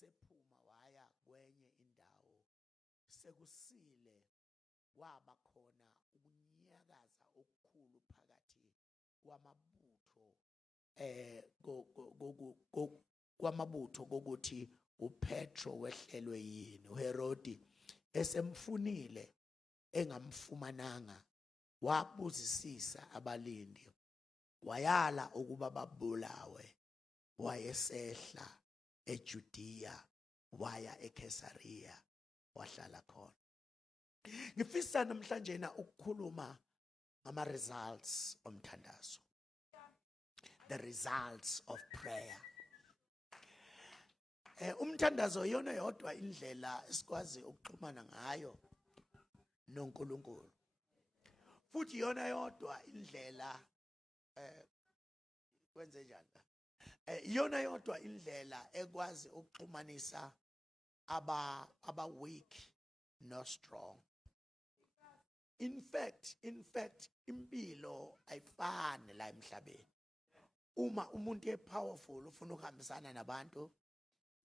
esephuma waya kwenye indawo sekusile kwaba khona ukunyakaza okukhulu phakathi kwamabutho kokuthi uPetro wehlelwe yini. uHerodi esemfunile engamfumananga wabuzisisa abalindi wayala ukuba babulawe wayesehla eJudiya waya eKesariya wahlala khona. Ngifisa namhlanje ukukhuluma ngama results omthandazo, the results of prayer. Umthandazo yona yodwa indlela esikwazi ukuxhumana ngayo noNkulunkulu, futhi yona yodwa indlela kwenze njani yona yodwa indlela ekwazi ukuxhumanisa aba weak no strong. In fact impilo ayifani la emhlabeni. Uma umuntu powerful ufuna ukuhambisana nabantu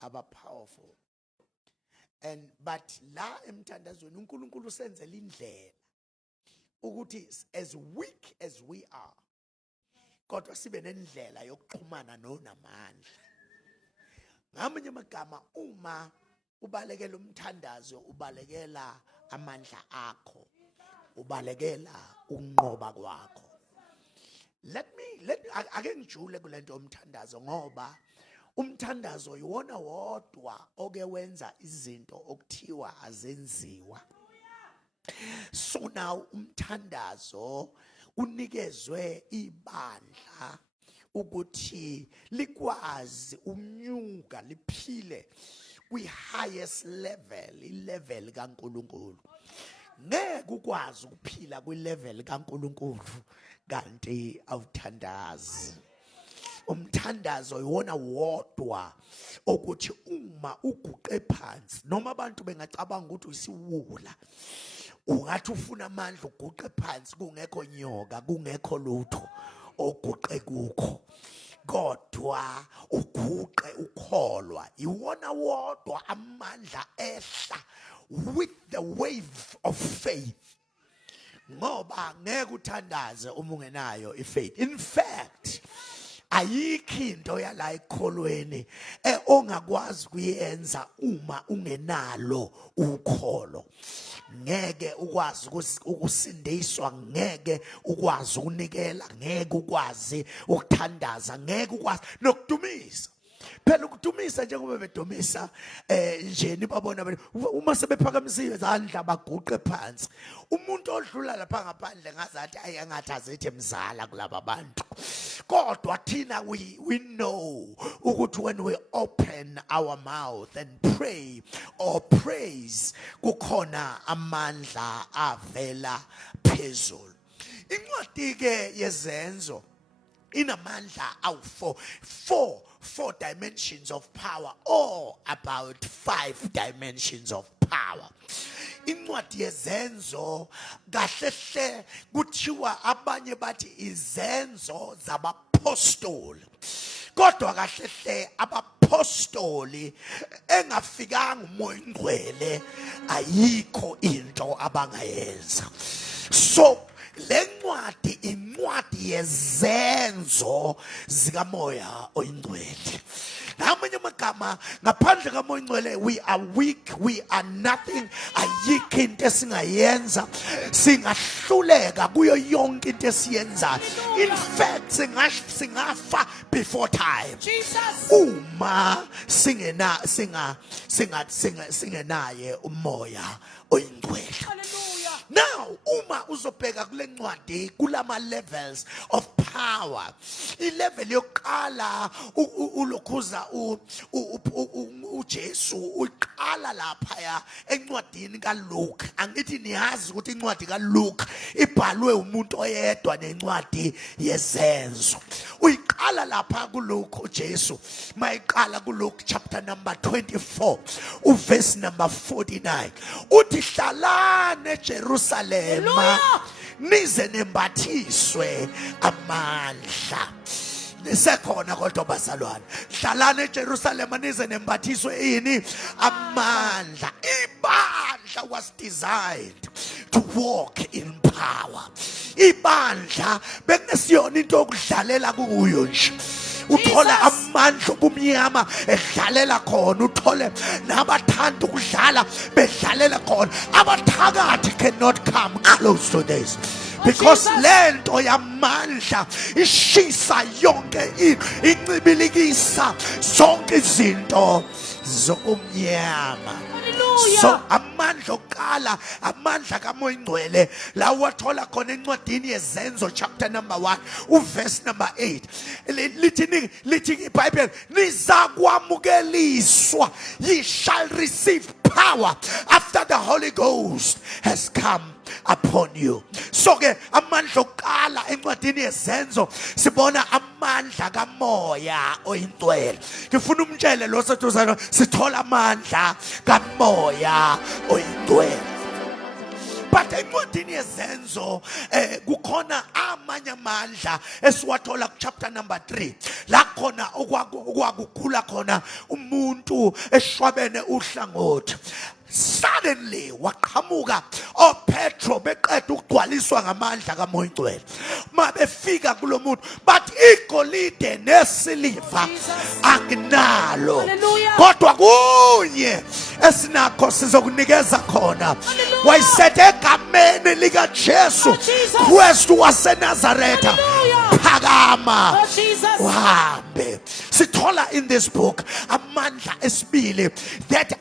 aba powerful, but la emthandazweni uNkulunkulu usenzela indlela ukuthi as weak as we are kodwa sibe nendlela yokuxhumana nonamandla. Ngamanye amagama, uma ubalekela umthandazo ubalekela amandla akho, ubalekela unqoba kwakho. Ake ngijule kulento umthandazo ngoba umthandazo yiwona wodwa oke wenza izinto okuthiwa azenziwa. So now umthandazo unikezwe ibandla ukuthi likwazi umnyuka liphile kwi-highest level, i-level kaNkulunkulu. Ngeke ukwazi ukuphila kwi-level kaNkulunkulu kanti awuthandazi. Umthandazo yiwona wodwa ukuthi uma uguqe phansi noma abantu bengacabanga ukuthi uyisiwula, ungathi ufuna amandla uguqe phansi kungekho nyoka kungekho lutho oguqe kukho, kodwa uguqe ukholwa. Iwona wodwa amandla ehla with the wave of faith, ngoba ngeke uthandaze uma ungenayo ifaith. In fact ayikho into yala ekholweni ongakwazi kuyenza uma ungenalo ukholo. Ngeke ukwazi ukusindiswa, ngeke ukwazi ukunikela, ngeke ukwazi ukuthandaza, ngeke ukwazi nokudumisa. Phela ukudumisa njengoba bedumisa nje nibabona uma sebephakamisiwe izandla baguqe phansi, umuntu odlula lapha ngaphandle ngazathi ayangathi azethe mzala kulaba bantu. Kodwa thina we know ukuthi when we open our mouth and pray or praise kukhona amandla avela phezulu. Incwadi ke yezenzo inamandla awu four dimensions of power, or about 5 dimensions of power. Incwadi yezenzo kahle kuthiwa abanye bathi izenzo zabapostoli, kodwa kahle abapostoli engafikanga umoya ingcwele ayikho into abangayenza. So lencwadi incwadi yezenzo zikamoya oyingcwele. Ngamanye amagama ngaphandle kamoya ingcwele we are weak, we are nothing. Ayikho into esingayenza, singahluleka kuyo yonke into esiyenzayo. In fact singafa before time uma singenaye umoya oyingcwele. Now uma uzobheka kule ncwadi kulama levels of power, ilevel yokuqala ulokhuza uJesu uqala lapha ya encwadini kaLuke. Angithi niyazi ukuthi incwadi kaLuke ibhalwe umuntu oyedwa nencwadi yezenzo. Uyiqala lapha kuLuke uJesu mayiqala kuLuke chapter number 24 uverse number 49 uthi hlalane eJerusalema nize nembathiswe amandla Nisekhona kodwa bazalwane. Hlalani eJerusalem nize nembathiswe ini amandla. Ibandla was designed to walk in power. Ibandla bekungesiyona into yokudlalela kuyo nje. Uthola amandla obumnyama edlalela khona, uthole nabathanda ukudlala bedlalela khona. Abathakathi cannot come close to this. Because lento yamandla ishisa yonke incibilikisa zonke izinto zokumnyama. So amandla okala, amandla kaMoya Ingcwele la wathola khona encwadini yezenzo chapter number 1 uverse number 8. Lithi iBhayibheli nizakwamukeliswa, ye shall receive power after the Holy Ghost has come upon you. So ke amandla okala encwadini yezenzo sibona amandla kaMoya Oyingcwele. Ngifuna umtshele lo sethuzana sithola amandla kaMoya Oyingcwele. But encwadini yezenzo kukhona amanye amandla esiwathola chapter number 3 la khona okwakukhula khona umuntu eshwabene uhlangothi. Suddenly waqhamuka oPetro beqeda ukugcwaliswa ngamandla kaMoya Ingcwele. Mabefika kulomuntu but igolide nesiliva akunalo, kodwa kunye esinakho sizokunikeza khona. Wayisethe egameni lika Jesu Kristu waseNazaretha, phakama uhambe. Sithola in this book amandla esibili that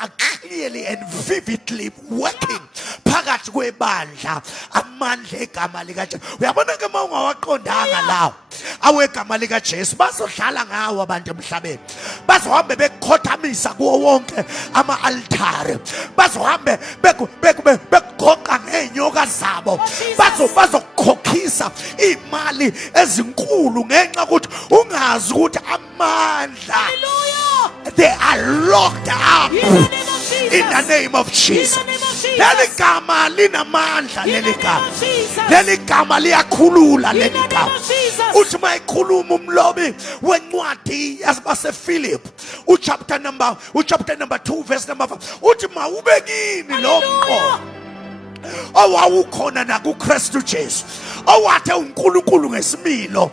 are clearly and vividly working phakathi kwebandla. Amandla egama lika Jesu. Uyabona ke uma ungawaqondanga lawo awegama lika Jesu bazodlala ngawo abantu emhlabeni, bazohambe bekhothamisa kuwo wonke ama-altare, bazohambe begoqa ngeenyoka zabo, bazokukhokhisa imali ezinkulu ngenxa ukuthi ungazi ukuthi amandla they are locked up in the name of Jesus. Leli gama linamandla, leli gama liyakhulula, leli gama uthi mayikhuluma umlobi wencwadi yabasePhilip uchapter number 2 verse number 5 uthi mawubekini lo mqondo owawukhona nakuKristu Jesu owathe uNkulunkulu ngesimilo,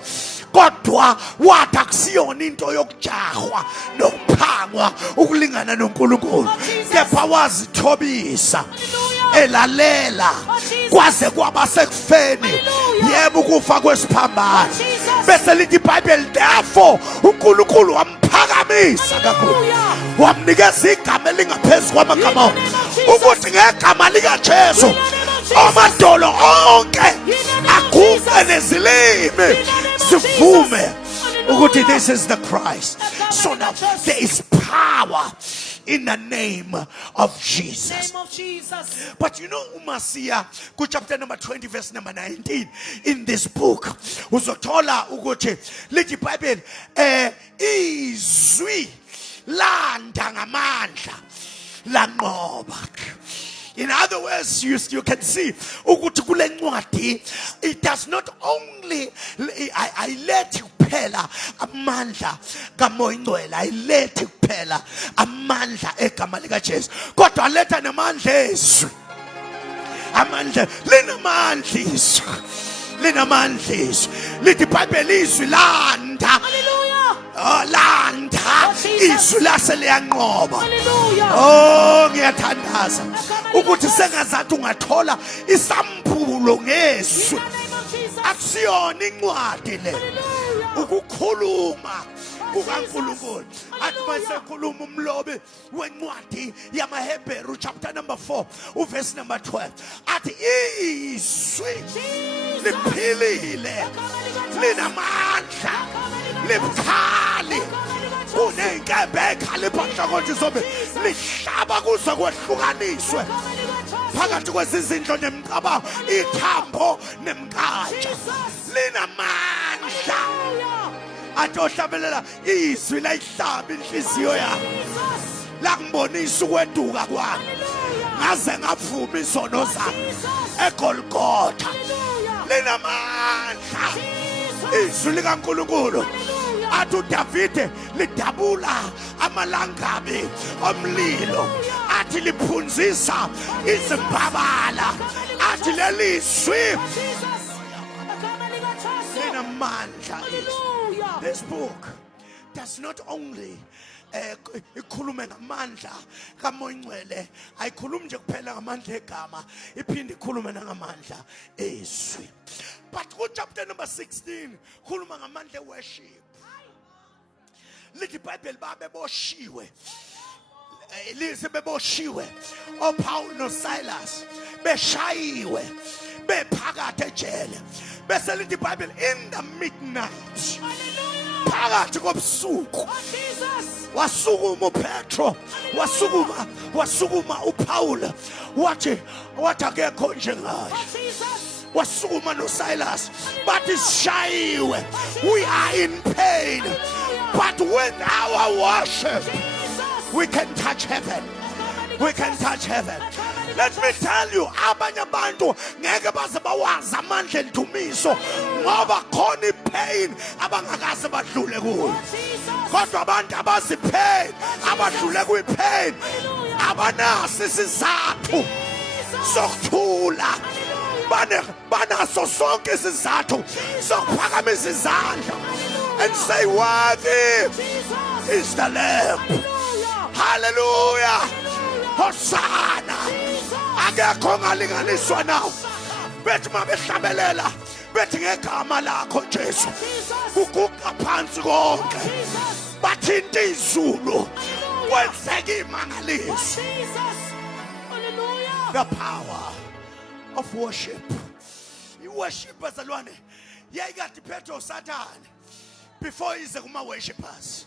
kodwa wathi akusiyona into yokujahwa nokuphangwa ukulingana noNkulunkulu, kepha wazithobisa elalela kwaze kwaba sekufeni, yebo ukufa kwesiphambano. Bese lithi iBhayibheli therefore uNkulunkulu wamphakamisa kakhulu, wamnikeza igama elingaphezu kwamagama onke, ukuthi ngegama lika Jesu amadolo onke aguqe nezilimi sivume ukuthi this is the Christ. So now there is power in the name of Jesus. But you know, Umasiya, chapter number 20 verse number 19 in this book uzothola ukuthi lithi iBhayibheli izwi landa ngamandla lanqoba. In other words, you can see ukuthi kule ncwadi it does not only ayilethi kuphela amandla kaMoya Ingcwele, ayilethi kuphela amandla egama lika Jesu, kodwa aletha namandla ezwi. Amandla linamandla izwi, linamandla izwi. Lithi iBhayibheli izwi landa, landa izwi lase liyanqoba. Oh ngiyathandaza ukuthi sengazathi ungathola isamphulo ngezwi, akusiyona incwadi le, ukukhuluma kukaNkulunkulu. Athi mayesekhuluma umlobi wencwadi yamaHebheru chapter number 4 uverse number 12 athi izwi liphilile, linamandla, libukhali kunenkembe ekhalipha nhlangothi zombili, lihlaba kuze kwehlukaniswe phakathi kwezizindlo nemicabango, ithambo nemkatsha, linamandla. Athi ohlabelela izwi layihlaba inhliziyo yami, langibonisa ukweduka kwami, ngaze ngavuma izono zami eGolgotha. Linamandla izwi likaNkulunkulu athi uDavide lidabula amalangabi omlilo, athi liphunzisa izimbabala, athi lelizwi linamandla. This book does not only ikhulume ngamandla kaMoya Ngcwele, ayikhulumi nje kuphela ngamandla egama, iphinde ikhulume nangamandla ezwi. But ku chapter number 16 khuluma ngamandla worship. Lithi iBhayibheli babeboshiwe, lise beboshiwe, oPaul noSilas beshayiwe, bephakathi ejele, bese lithi iBhayibheli in the midnight, phakathi kobusuku wasukuma uPetro, wasukuma uPaul, wathi akekho njengaye, wasukuma noSilas, bathi sishayiwe, we are in pain, but with our worship we can touch heaven. We can touch heaven. Let me tell you, abanye abantu ngeke baze bawazi amandla endumiso ngoba khona ipain abangakaze badlule kuyo. Kodwa abantu abazi pain, abadlule kwipain, abanasi isizathu sokuthula, banaso sonke isizathu sokuphakamisa izandla and say, worthy is the Lamb. Hallelujah. Hosanna. Akekho ngalinganiswa nawo. Bethi mabehlabelela, bethi ngegama lakho Jesu kuguqa phansi konke, bathinta izulu, kwenzeka imangaliso. The power of worship. Worship bazalwane yayikade iphethwe uSathane before ize kuma worshippers.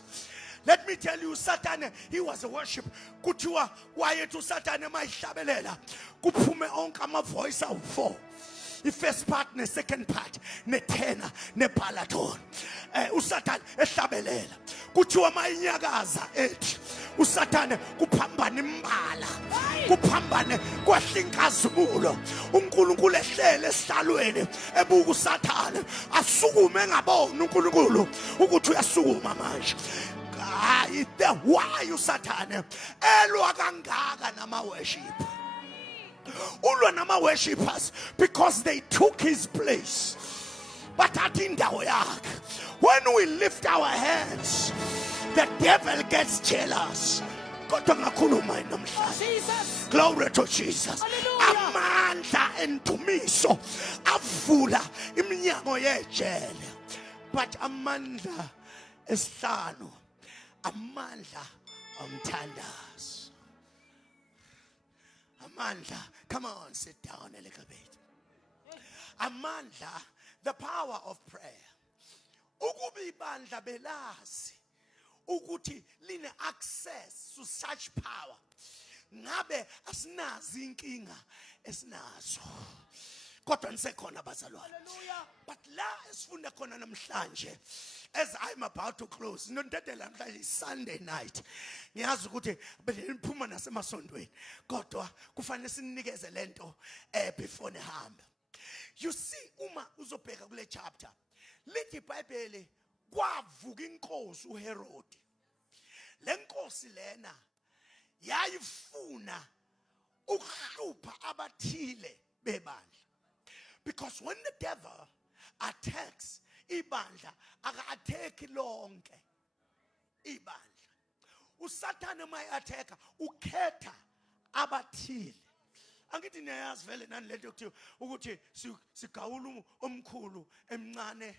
Let me tell you, Satan, he was a worship. Kuthiwa wayethi uSathane mayihlabelela kuphume onke ama voice awu4. The first part ne second part ne tenor ne baritone. uSathane ehlabelela. Kuthiwa mayinyakaza ethi uSathane kuphambana imbala, kuphambane kwahlinkazimulo, uNkulunkulu ehlele esihlalweni ebuka uSathane asukume engaboni uNkulunkulu ukuthi uyasukuma manje. Why uSathane elwa kangaka nama worship? Ulwa nama worshippers because they took his place. But athi indawo yakhe. When we lift our hands, the devil gets jealous. Kodwa ngakhuluma namhlanje. Glory to Jesus. Amandla endumiso avula iminyango yejele. But amandla esihlanu, amandla omthandazo. Amandla, come on, sit down a little bit. Amandla, the power of prayer. Ukuba ibandla belazi ukuthi line access to such power, ngabe asinazi inkinga esinazo. Kodwa nisekhona bazalwane. But la esifunda khona namhlanje, as I'm about to close, nondedela namhlanje Sunday night, ngiyazi ukuthi beniphuma nasemasondweni, kodwa kufanele sinikeze lento before nihamba. You see, uma uzobheka kule chapter, lithi iBhayibheli kwavuka inkosi uHerod. Le nkosi lena yayifuna ukuhlupha abathile bebandla. Because when the devil attacks ibandla, aka-attack lonke ibandla. uSathane mayi-attack ukhetha abathile. Angithi niyayazi vele nani lento ukuthi sigawula omkhulu emncane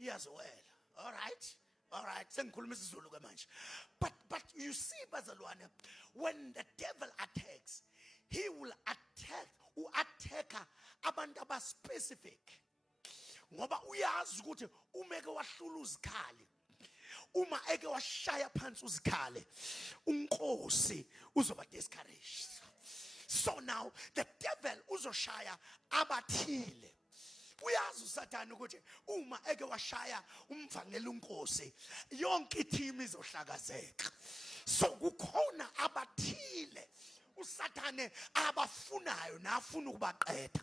iyaziwela. All right, sengikhuluma isiZulu ke manje. But you see bazalwane, when the devil attacks, he will attack abantu aba specific. Ngoba uyazi ukuthi uma eke wahlula uzikhali, uma eke washaya phansi uzikhali, unkosi uzoba discouraged. So now the devil uzoshaya abathile. Uyazi uSathane ukuthi uma eke washaya umvangela unkosi, yonke team izohlakazeka. So kukhona abathile uSathane abafunayo nafuna ukubaqeda.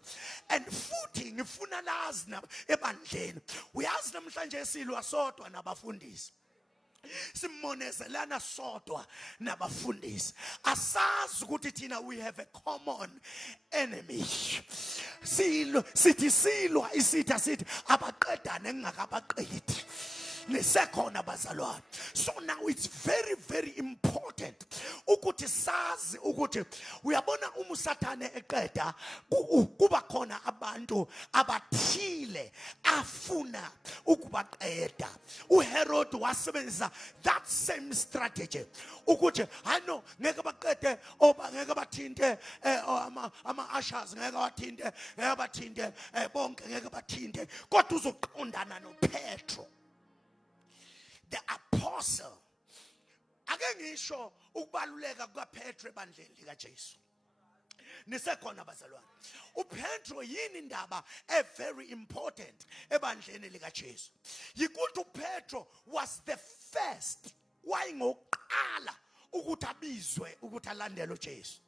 And futhi ngifuna lazi ebandleni uyazi namhlanje esilwa sodwa nabafundisi simonezelana sodwa nabafundisi asazi ukuthi thina we have a common enemy sithi silwa isitha sithi abaqedane ngingakabaqedi nesekhona bazalwane. So now it's very very important ukuthi sazi ukuthi uyabona uSathane eqeda kuba khona abantu abathile afuna ukubaqeda. uHerod wasebenzisa that same strategy ukuthi hano ngeke baqede oba ngeke bathinte ama ushers ngeke bathinte bonke ngeke bathinte kodwa uzoqondana noPetro the apostle. Ake ngisho ukubaluleka kukaPetro ebandleni likaJesu. Nisekhona bazalwane. uPetro yini indaba very important ebandleni likaJesu. Yikuthi uPetro was the first wayengoqala ukuthi abizwe ukuthi alandele uJesu.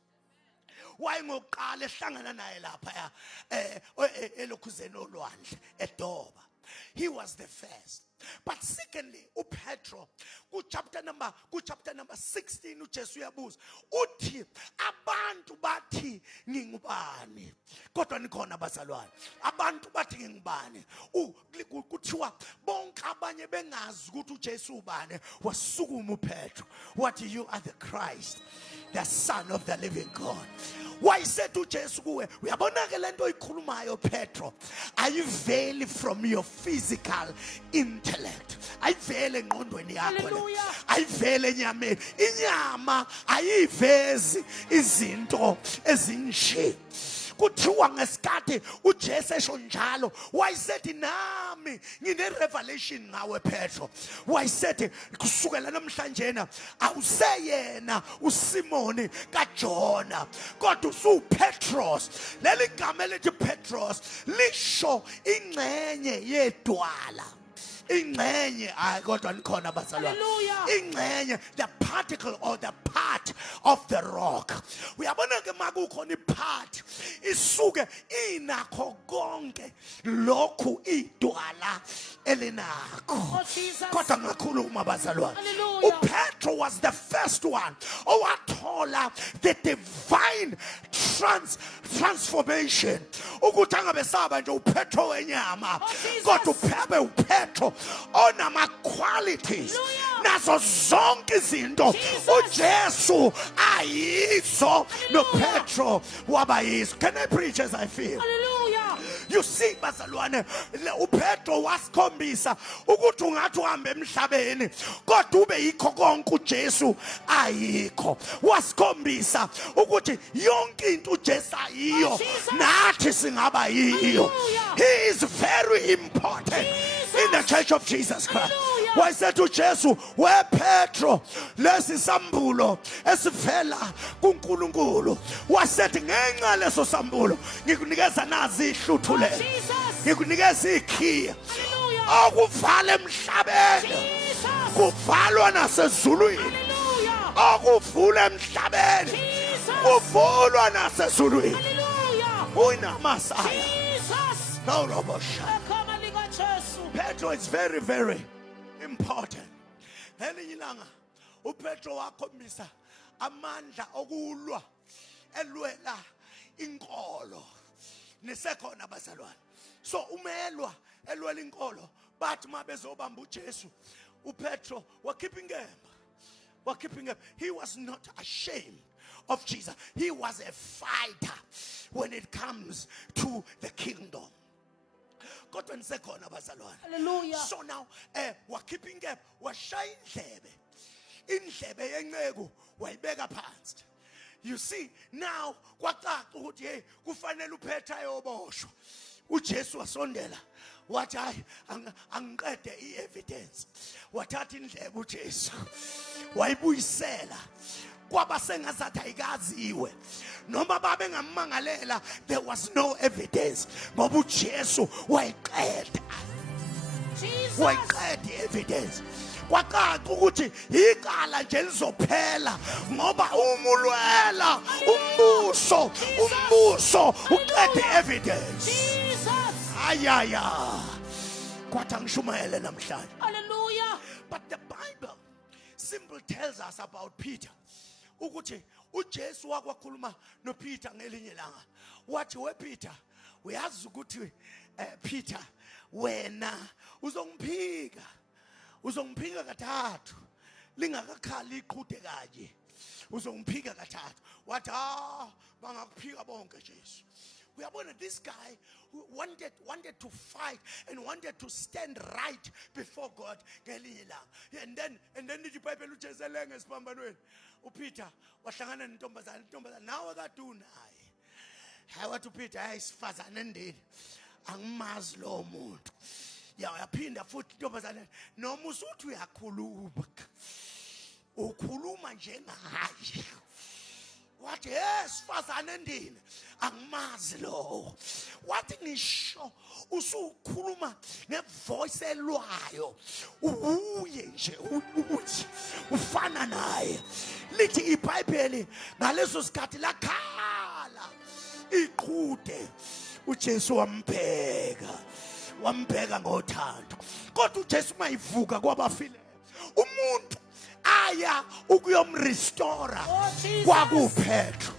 Wayengoqala ehlangana naye lapha elokhuzeni olwandle eDoba. He was the first. But secondly, uPetro, chapter number 16, uJesu uyabuza uthi abantu bathi ngingubani. Kodwa nikhona bazalwane. Abantu bathi ngingubani. Kuthiwa bonke abanye bengazi ukuthi uJesu ubani wasukuma uPetro. What you are the Christ, the Son of the living God. Why said to Jesus kuwe uyabona ke lento oyikhulumayo Petro ayiveli from your physical intellect ayivele engqondweni yakho le ayivele enyameni inyama ayivezi izinto ezinje. Kuthiwa ngesikhathi uJesu esho njalo wayesethi nami ngine revelation ngawe Petro. Wayesethi kusukela namhlanje na awuseyena uSimoni kaJona kodwa uSuPetros. Leli gama elithi Petros lisho ingcenye yedwala. Ingcenye kodwa nikhona bazalwane. Ingcenye the particle or the part of the rock. Uyabona ke makukhona ipart isuke inakho konke lokhu idwala elinakho. Kodwa ngakhuluma bazalwane. uPetro was the first one owathola the divine transformation. Ukuthi angabe saba nje uPetro wenyama kodwa uphebe uPetro onama qualities nazo zonke izinto uJesu ayizo noPetro wabayizo. Can I preach as I feel? Hallelujah. You see bazalwane uPetro wasikhombisa ukuthi ungathi uhambe emhlabeni kodwa ube yikho konke uJesu ayikho. Wasikhombisa ukuthi yonke into uJesu ayiyo nathi singaba yiyo. He is very important in the church of Jesus Christ. Why said to Jesus, where Petro lesi sambulo esivela kuNkulunkulu wasethi ngenxa leso sambulo ngikunikeza nazi ihluthu le ngikunikeza ikhiya okuvala emhlabeni kuvalwa nasezulwini okuvula emhlabeni kuvulwa nasezulwini uyinamasaya Petro is very very important. Elinye ilanga uPetro wakhombisa amandla okulwa elwela inkolo. Nisekhona bazalwane. So umelwa elwela inkolo bathi mabezobamba uJesu uPetro wakeeping him. He was not ashamed of Jesus. He was a fighter when it comes to the kingdom. Kodwa nisekhona bazalwane. Hallelujah. So now wakeeping him washaya indlebe yenceku wayibeka phansi. You see now kwacaca ukuthi hey kufanele uPetro ayoboshwa. uJesu wasondela wathi hayi angiqede i-evidence. Wathatha indlebe uJesu wayibuyisela kwaba sengazathi ayikaziwe noma babe ngamangalela. There was no evidence ngoba uJesu wayiqeda. Wayiqeda i-evidence. kwacaca ukuthi icala nje lizophela ngoba umulwela umbuso uqede evidence. Ayaya kwathi angishumayele namhlanje. Hallelujah. But the Bible simply tells us about Peter ukuthi uJesu wakwakhuluma noPeter ngelinye ilanga wathi wePeter uyazi ukuthi Peter wena uzongiphika kathathu lingakakhali iqhude kanje uzongiphika kathathu wathi bangakuphika bonke Jesu. Uyabona this guy who wanted to fight and wanted to stand right before God ngelinye ilanga and then ithi iBhayibheli uJeselenge esiphambanweni uPeter wahlangana nentombazana nawe kade unaye wathi uPeter ayisifazane endini angimazi lo muntu yaphinda futhi intombazana noma usuthi ukhuluma njengaye wathi sifazane endini angimazi lo wathi ngisho usukhuluma ngevoice elwayo uye nje uthi ufana naye lithi iBhayibheli ngaleso sikhathi lakhala iqhude uJesu wambheka ngothando kodwa uJesu mayivuka kwabafileyo umuntu aya ukuyomrestore kwakuPetro.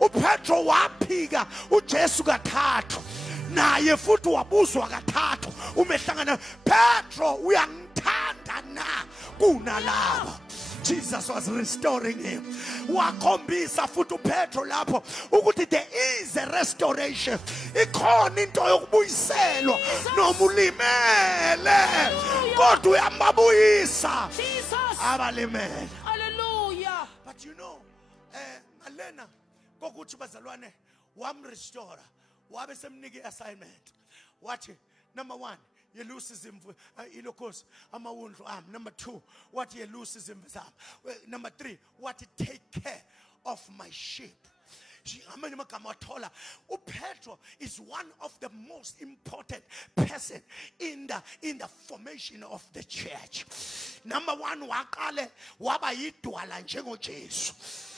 uPetro waphika uJesu kathathu naye futhi wabuzwa kathathu umehlangana Petro uyangithanda na kunalaba. Jesus was restoring him. Wakhombisa futhi uPetro lapho ukuthi there is a restoration. Ikhona into yokubuyiselwa noma ulimele kodwa uyambabuyisa abalimele. Hallelujah. But you know alena kokuthi bazalwane wamrestore wabe semnike assignment wathi number 1 yelusa izimvu ilokhosi amawundlu ami. Number 2 wathi yelusa izimvu zami. Number 3 wathi take care of my sheep. Petro is one of the most important person in the formation of the church. Number 1 waqale waba yidwala njengoJesu.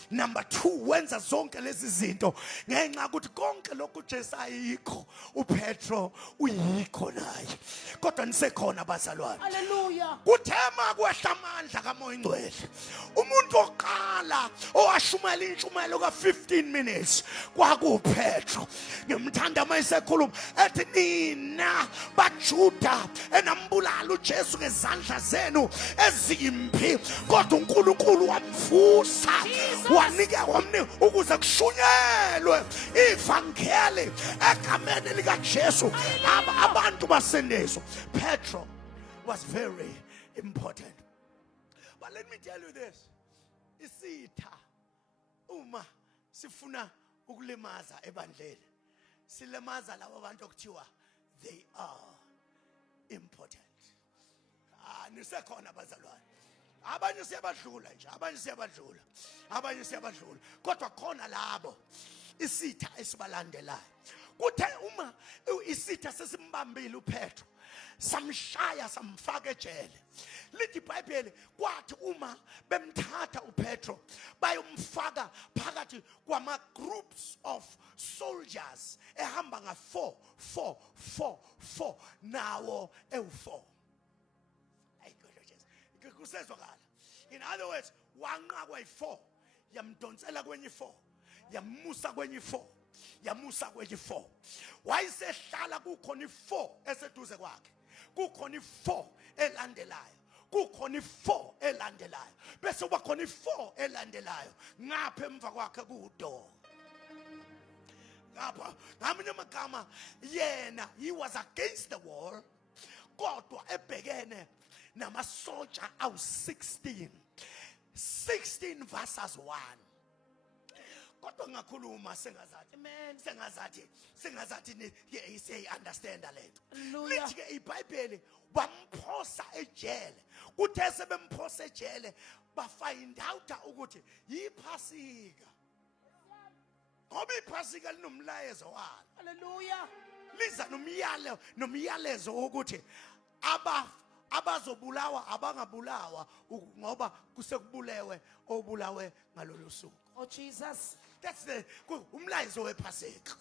Number 2 wenza zonke lezi zinto ngenxa ukuthi konke lokhu uJesu ayikho uPetro uyikho naye kodwa nisekhona bazalwane. Hallelujah. Kuthema kwehla amandla kaMoya Ingcwele umuntu oqala owashumela intshumayelo ka15 minutes kwakuPetro. Ngimthanda mayisekhuluma ethi nina baJuda enambulala uJesu ngezandla zenu ezimbi kodwa uNkulunkulu wamvusa wanika ukuze kushunyelwe ivangeli egameni likaJesu abantu basendezwe. Petro was very important. But let me tell you this. Isitha uma sifuna ukulimaza ebandleni silemaza labo bantu okuthiwa they are important. Nisekhona bazalwane. Abanye siyabadlula nje, abanye siyabadlula. Kodwa khona labo isitha esibalandelayo. Kuthe uma isitha sesimbambile uPetro, samshaya samfaka ejele. Lithi iBhayibheli kwathi uma bemthatha uPetro bayomfaka phakathi kwama groups of soldiers ehamba nga4 nawo ewu4. In other words, wanqakwa yi4 yamdonsela kwenye 4 yamusa kwenye 4 yamusa kwenye 4 wayisehlala kukhona i4 eseduze kwakhe kukhona i4 elandelayo kukhona i4 elandelayo bese kwakhona i4 elandelayo ngapha emva kwakhe kudo ngapha ngamanye amagama yena he was against the wall kodwa ebhekene namasoja awu16 verses 1 kodwa ngakhuluma sengazathi man sengazathi ni understand lento lithi ke iBhayibheli bamphosa ejele kuthe sebemphosa ejele ba find out ukuthi yiphasika ngoba iphasika linomlayezo walo. Hallelujah. Liza nomyalezo ukuthi abazobulawa abangabulawa ngoba kusekubulewe obulawe ngalolu suku. Oh, Jesus. That's the umlayezo wePhasika.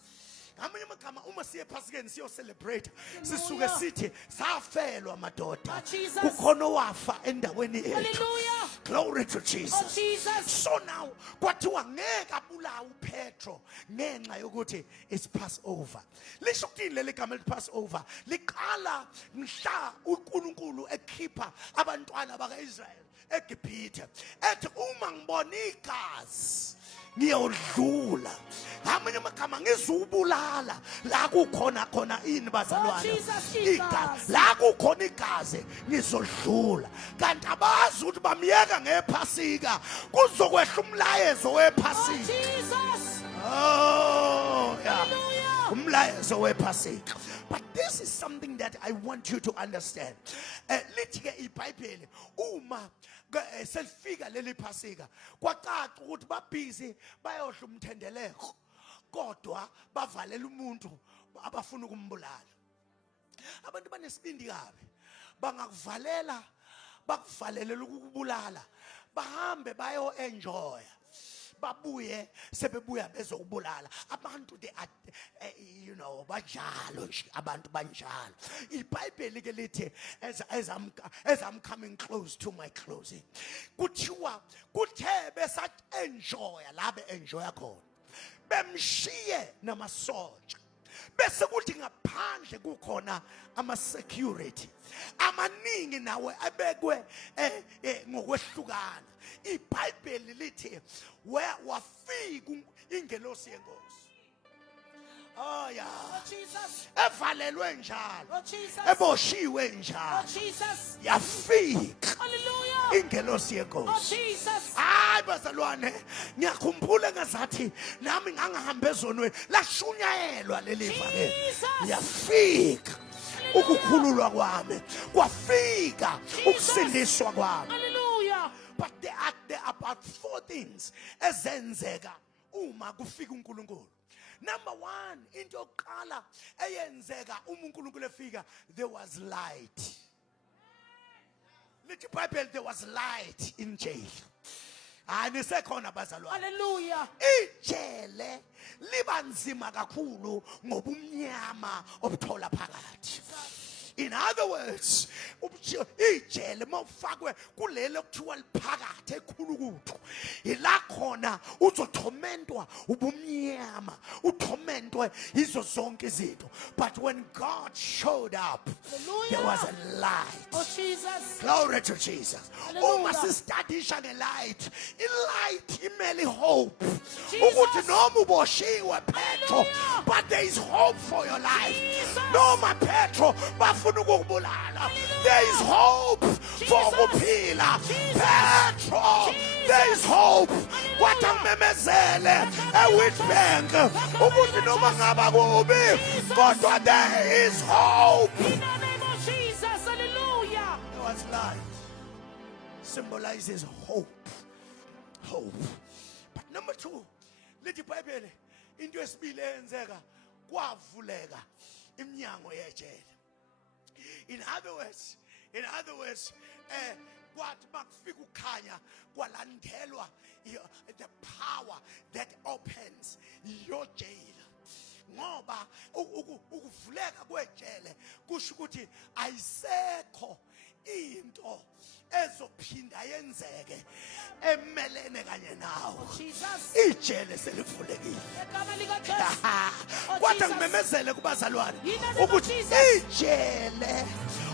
Ngamanye amagama uma siye ePhasikeni siyo celebrate sisuke sithi safelwa madoda Oh, Jesus. kukhona owafa endaweni yethu. Hallelujah. Glory to Oh, Jesus. Jesus. So now kwathiwa ngeke abulawa uPetro ngenxa yokuthi it's Passover. Lisho ukuthini leli gama elithi Passover? Liqala mhla uNkulunkulu ekhipha abantwana bakaIsrael eGibhithe. Ethi uma ngibona igazi ngiyodlula ngamanye amagama ngizubulala la kukhona khona ini bazalwane Jesus, igazi la kukhona igazi ngizodlula kanti abazi ukuthi bamyeka ngePhasika kuzokwehla umlayezo Oh, wePhasika. Jesus. Oh yeah, Hallelujah. umlayezo wePhasika. But this is something that I want you to understand. Lithi ke iBhayibheli uma selifika leli Phasika kwacaca ukuthi babhizi bayodla umthendeleko kodwa bavalela umuntu abafuna ukumbulala. Abantu banesibindi kabi bangakuvalela bakuvalele ukubulala bahambe bayo enjoy babuye sebebuya bezokubulala abantu they are bajalo nje abantu banjalo. iBhayibheli ke lithi as I'm coming close to my closing kuthiwa kuthe besat enjoy la be enjoy khona bemshiye namasotsha bese kuthi ngaphandle kukhona ama security amaningi nawe abekwe ngokwehlukana. iBhayibheli lithi wafika ingelosi yenkosi. Oh yeah. Oh, Jesus. Evalelwe njalo Oh, Jesus. eboshiwe Oh, njalo Jesus. yafika Hallelujah. ingelosi Oh, yenkosi. Jesus. Hayi bazalwane ngiyakhumbula ngazathi nami ngangihambe ezonweni lashunyayelwa leli vangeli Jesus. yafika ukukhululwa kwami kwafika ukusindiswa kwami. Hallelujah. But there are about 4 things ezenzeka uma kufika uNkulunkulu. Number 1, into yokuqala eyenzeka uma uNkulunkulu efika, there was light. Lithi iBhayibheli there was light in jail. Anisekhona bazalwane. Hallelujah. Ijele libanzima kakhulu ngobumnyama obuthola phakathi. In other words, ijele mawufakwe kulelo kuthiwa liphakathi ekhulukuthu ila khona uzothormentwa ubumnyama uthormentwe izo zonke izinto. But when God showed up, there was a light. Oh, Jesus. Glory to Jesus. Hallelujah. Uma sistadisha ngelight, ilight imeli hope. Jesus. Ukuthi noma uboshiwe Petro, Hallelujah. but there is hope for your life. Jesus. Noma Petro bafuna ukukubulala, there is hope for ukuphila. Petro, there is hope. Kwathi ngimemezele eWitbank ukuthi noma ngaba kubi, kodwa there is hope. In the name of Jesus. Hallelujah. There was light. Symbolizes hope. Hope. But number 2, lithi iBhayibheli into yesibili eyenzeka kwavuleka iminyango yejele. In other words, kwathi makufika ukukhanya kwalandelwa the power that opens your jail. Ngoba ukuvuleka kwejele kusho ukuthi ayisekho into ezophinda yenzeke emelene kanye nawe. Jesus. Ijele selivulekile. Egama likaJesu. Oh, Kwathi Jesus. ngimemezele kubazalwane In the name of ukuthi Jesus. ijele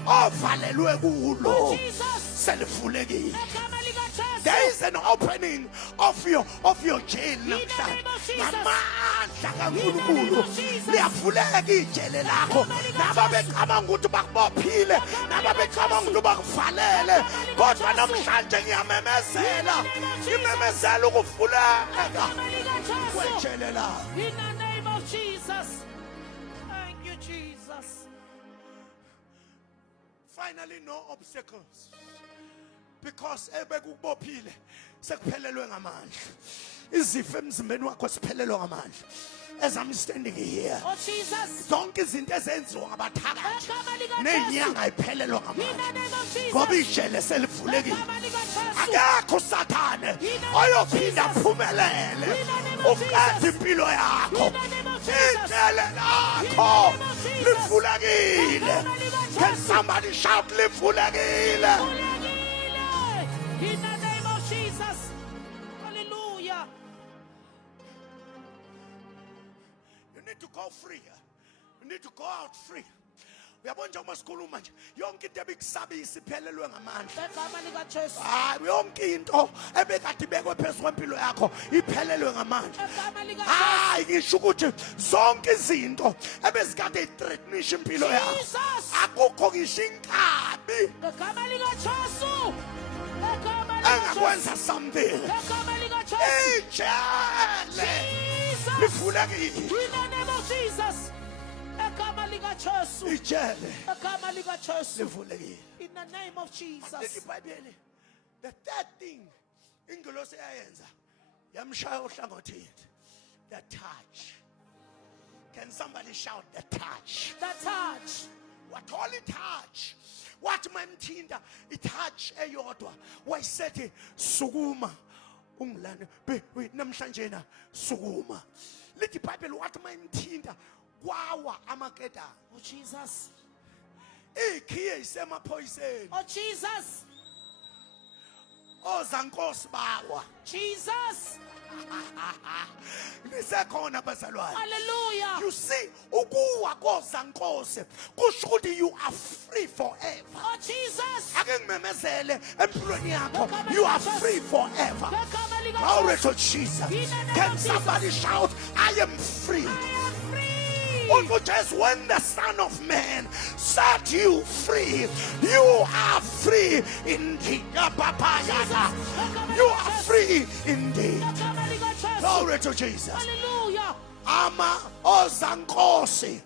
ovalelwe kulo Oh, Jesus. selivulekile. Egama likaJesu. There is an opening of your jail the name namhlanje. of Jesus. Ngamandla kaNkulunkulu In the name of Jesus. liyavuleka ijele lakho. Nababecabanga ukuthi bakubophile, nababecabanga ukuthi bakuvalele, kodwa namhlanje ngiyamemezela, ngimemezela ukuvuleka Egama likaJesu. kwejele lakho. In the name of Jesus. Thank you, Jesus. Finally, no obstacles. Because ebekubophile sekuphelelwe ngamandla. izifo emzimbeni wakho siphelelwe ngamandla. As I'm standing here, Oh Jesus. zonke izinto ezenziwa ngabathakathi Egama likaJesu. nenyanga iphelelwa In ngamandla the name of Jesus. ngoba ijele selivulekile. Egama likaJesu. Akekho sathane oyophinda aphumelele uqede impilo yakho. Ijele lakho livulekile. Can somebody shout livulekile? Livulekile. In the name of Jesus. Hallelujah. You need to go free. You need to go out free. Uyabona njengoba sikhuluma nje yonke into ebikusabisa iphelelwe ngamandla. Egama likaJesu. Hayi yonke into ebekade ibekwe phezulu kwempilo yakho iphelelwe ngamandla. Egama likaJesu. Hayi ngisho ukuthi zonke izinto ebezikade ithreatenisha impilo yakho Jesus. akukho ngisho inkabi Egama likaJesu. Egama engakwenza likaJesu. something. Egama likaJesu. Ijele Jesus. livulekile. In the name of Jesus. Egama likaJesu. Ijele Egama likaJesu. livulekile. In the name of Lithi Jesus. iBhayibheli, the third thing ingelosi eyayenza yamshaya ohlangothini, the touch. Can somebody shout the touch? The touch. Wathola itouch, wathi mamthinta itouch eyodwa wayisethi sukuma ungilana namhlanje na sukuma. Lithi iBhayibheli wathi mamthinta kwawa amakeda, Oh Jesus. ikhiye isemaphoyiseni, Oh Jesus. ozankosi bawa. Jesus. Nisekhona bazalwane. Hallelujah. You see, ukuwa kozankosi kusho ukuthi you are free forever. Oh Jesus. Ake ngimemezele empilweni yakho, you are free forever. Egama Glory likaJesu. to Jesus. Can somebody shout, I am free? I am free. Just when the Son of Man set you free, you are free indeed. You are free indeed. Egama likaJesu. Glory to Jesus. Hallelujah. Ama ozankosi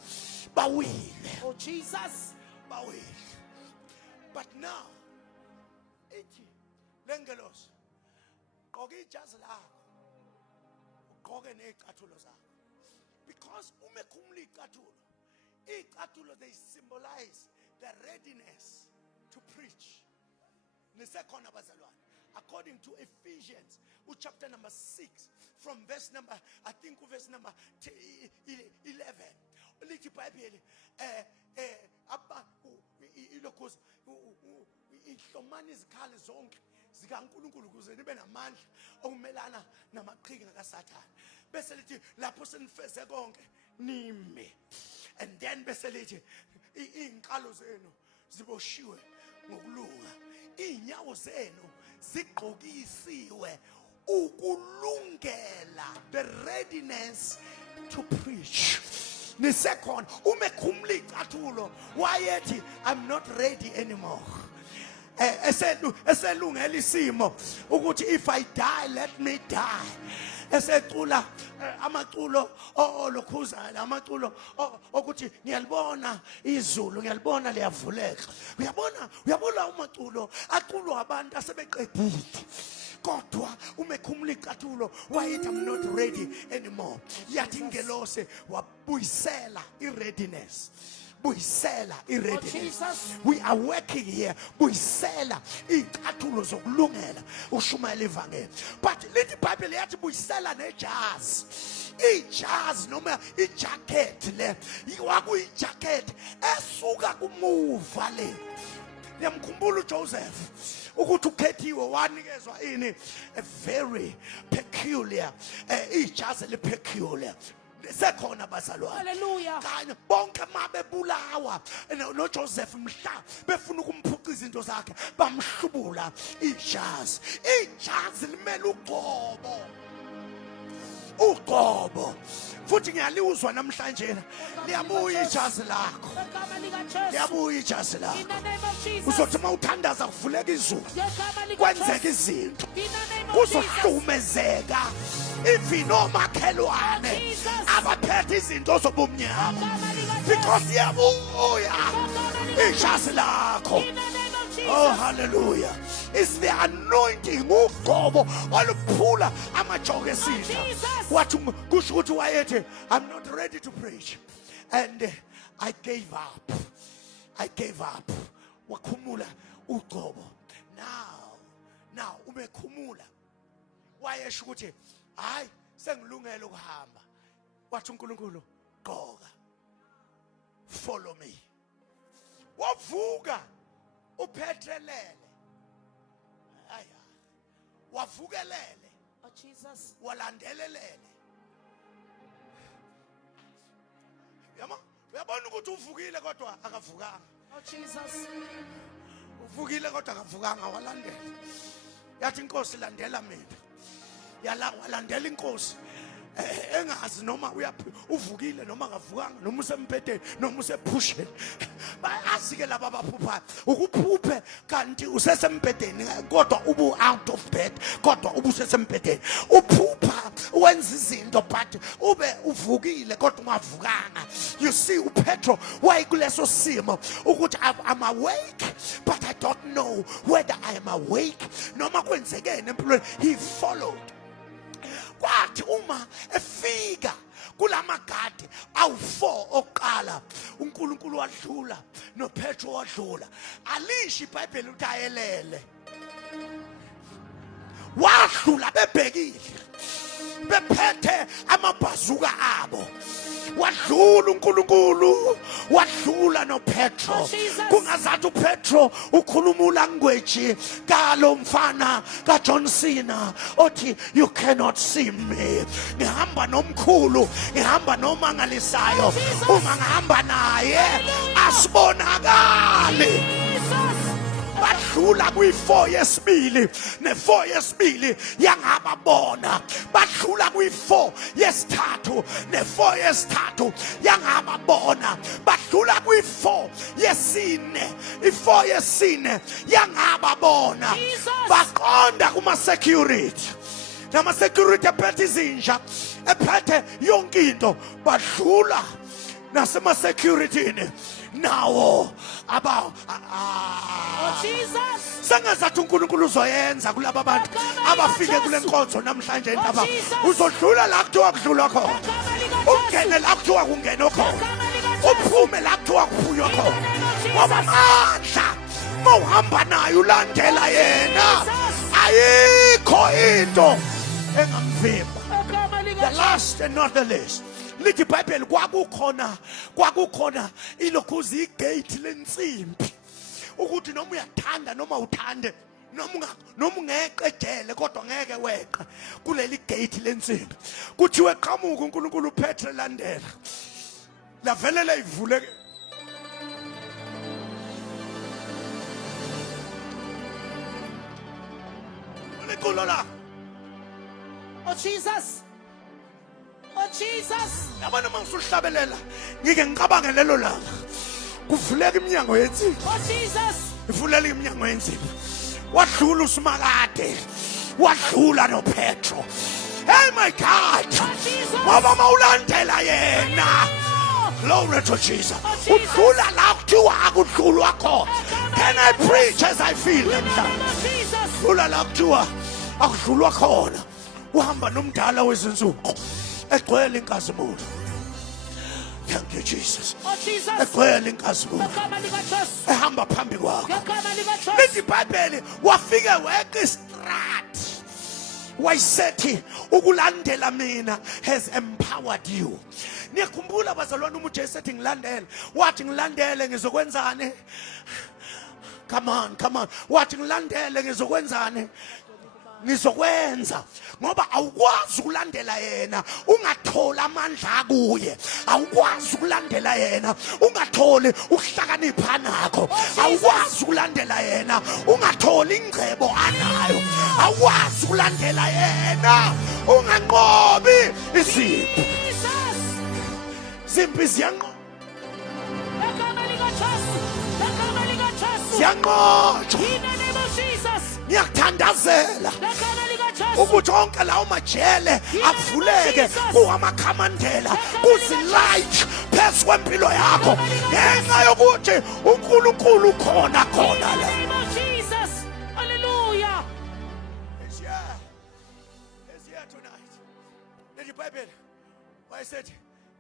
bawile, Oh Jesus. bawile. But now, ithi lengelosi gqoka ijazi lakho, ugqoke nezicathulo zakho. Because umekhumula icathulo they symbolize the readiness to preach. Nisekhona bazalwane. According to Ephesians, chapter number 6, from verse number, I think verse number 11. Lithi iBhayibheli ilokhozi ihlomani izikhali zonke zikaNkulunkulu ukuze nibe namandla okumelana namaqhinga kaSathane. Bese lithi lapho senifeze konke nime. And then bese lithi izinkalo zenu ziboshiwe ngokulunga, inyawo zenu zigqokisiwe ukulungela, the readiness to preach. Nisekhona umekhumula icathulo wayethi I'm not ready anymore. Eselungela isimo ukuthi if I die let me die. Esecula amaculo olokhuza amaculo ukuthi ngiyalibona izulu, ngiyalibona liyavuleka. Uyabona umaculo aculwa abantu asebeqedile. Kodwa umekhumula icathulo wayethi I'm not ready anymore. Yathi ingelosi wabuyisela i-readiness. Buyisela i-readiness. We are working here. Buyisela icathulo zokulungela ushumayela ivangeli. But lithi iBhayibheli yathi buyisela nejazi. Ijazi noma ijacket le kwakuyijacket esuka kumuva le. Ngiyamkhumbula uJoseph ukuthi ukhethiwe wanikezwa ini a very peculiar ijazi le peculiar. Sekhona bazalwane. Hallelujah. Kanye bonke mabebulawa noJoseph mhla befuna ukumphuca izinto zakhe bamhlubula ijazi limele uqobo futhi ngiyaliuzwa namhlanje liyabuya ijazi lakho, Egama likaJesu. liyabuya ijazi In lakho. the name of Jesus. Uzothi mawuthandaza kuvuleka izulu, Egama likaJesu. kwenzeka izinto, In the name of Jesus. kuzohlumezeka ivino makhelwane Jesus. abaphethe izinto zobumnyama, Egama likaJesu. because yabuya Egama likaJesu. ijazi lakho. In the name of Jesus. Oh hallelujah. Is the anointing ugcobo oluphula amajoko esitha wathi kusho ukuthi wayethi I'm not ready to preach and I gave up wakhumula ugcobo now ubekhumula wayesho ukuthi hayi sengilungele ukuhamba wathi uNkulunkulu gqoka follow me wavuka uphethelele aya wavukelele Oh Jesus. walandelelele uyabona ukuthi uvukile kodwa akavukanga Oh Jesus. uvukile kodwa akavukanga walandela yathi inkosi landela mina walandela inkosi engazi noma uvukile noma akavukanga noma usempedeni noma usephusheni bayazi ke laba abaphuphayo ukuphuphe kanti usesempedeni kodwa ubu out of bed kodwa ubusesempedeni uphupha wenza izinto but ube uvukile kodwa ungavukanga you see uPetro wayikuleso simo ukuthi I'm awake but I don't know whether I am awake noma kwenzekeni empilweni he followed kwathi uma efika kulamagadi awu4 oqala uNkulunkulu wadlula noPetro wadlula alisho iBhayibheli ukuthi ayelele wadlula bebhekile bephethe amabhazuka abo wadlula uNkulunkulu wadlula noPetro kungazathi uPetro ukhuluma language kalo mfana kaJohn Cena othi you cannot see me ngihamba nomkhulu ngihamba nomangalisayo uma ngihamba naye asibonakale badlula kwi4 yesibili ne4 yesibili yangababona badlula kwi4 yesithathu ne4 yesithathu yangababona badlula kwi4 yesine i4 yesine yangababona baqonda kuma security nama security ephethe izinja ephethe yonke into badlula nasema security nawo aba Oh Jesus. sengazathi uNkulunkulu uzoyenza kulabo abantu abafike kule nkonzo namhlanje entaba uzodlula la kuthiwa kudlulwa khona ungene la kuthiwa kungenwa khona uphume la kuthiwa kuphunywa khona ngoba amandla mawuhamba nayo ulandela yena ayikho into engamvimba. The last and not the least, lithi iBhayibheli kwakukhona ilokhuzi igate lensimbi ukuthi noma uyathanda noma uthande noma ungeqedele kodwa ngeke weqa kuleli gate lensimbi kuthiwe qhamuka uNkulunkulu uPetro landela lavelela ivuleke uNkulunkulu. Oh Jesus. Oh Jesus. Yabona mangisuhlabelela ngike ngicabange lelo langa kuvuleka iminyango yensimbi. Oh Jesus. Ivulela iminyango yensimbi. Wadlula uSimakade. Wadlula noPetro. Hey my God. Ngoba mawulandela yena. Glory to Jesus. Udlula la kuthiwa akudlulwa khona. Can I preach as I feel? Udlula la kuthiwa akudlulwa khona. Uhamba nomdala wezinsuku egcwele inkazimulo. Thank you Jesus. Oh Jesus. Egcwele inkazimulo. Igama likaJesu. Ehamba phambi kwakho. Igama likaJesu. Lithi iBhayibheli wafike weqa istrat. Wayisethi ukulandela mina has empowered you. Niyakhumbula bazalwane uma uJesu ethi ngilandele wathi ngilandele ngizokwenzani? Come on. Wathi ngilandele ngizokwenzani? Ngizokwenza ngoba awukwazi ukulandela yena ungathola amandla kuye awukwazi ukulandela yena ungatholi ukuhlakanipha nakho awukwazi ukulandela yena ungatholi ingcebo anayo awukwazi ukulandela yena unganqobi izipho zimpi ziyanqoba Igama likaJesu. Igama likaJesu. ziyanqotshwa In the name of Jesus. ngiyakuthandazela Igama likaJesu. ukuthi onke lawo majele avuleke kuwamakhamandela kuzilayithe phezu kwempilo yakho ngenxa yokuthi uNkulunkulu khona la. In the name of Jesus. Hallelujah. tonight. The Bible, I said,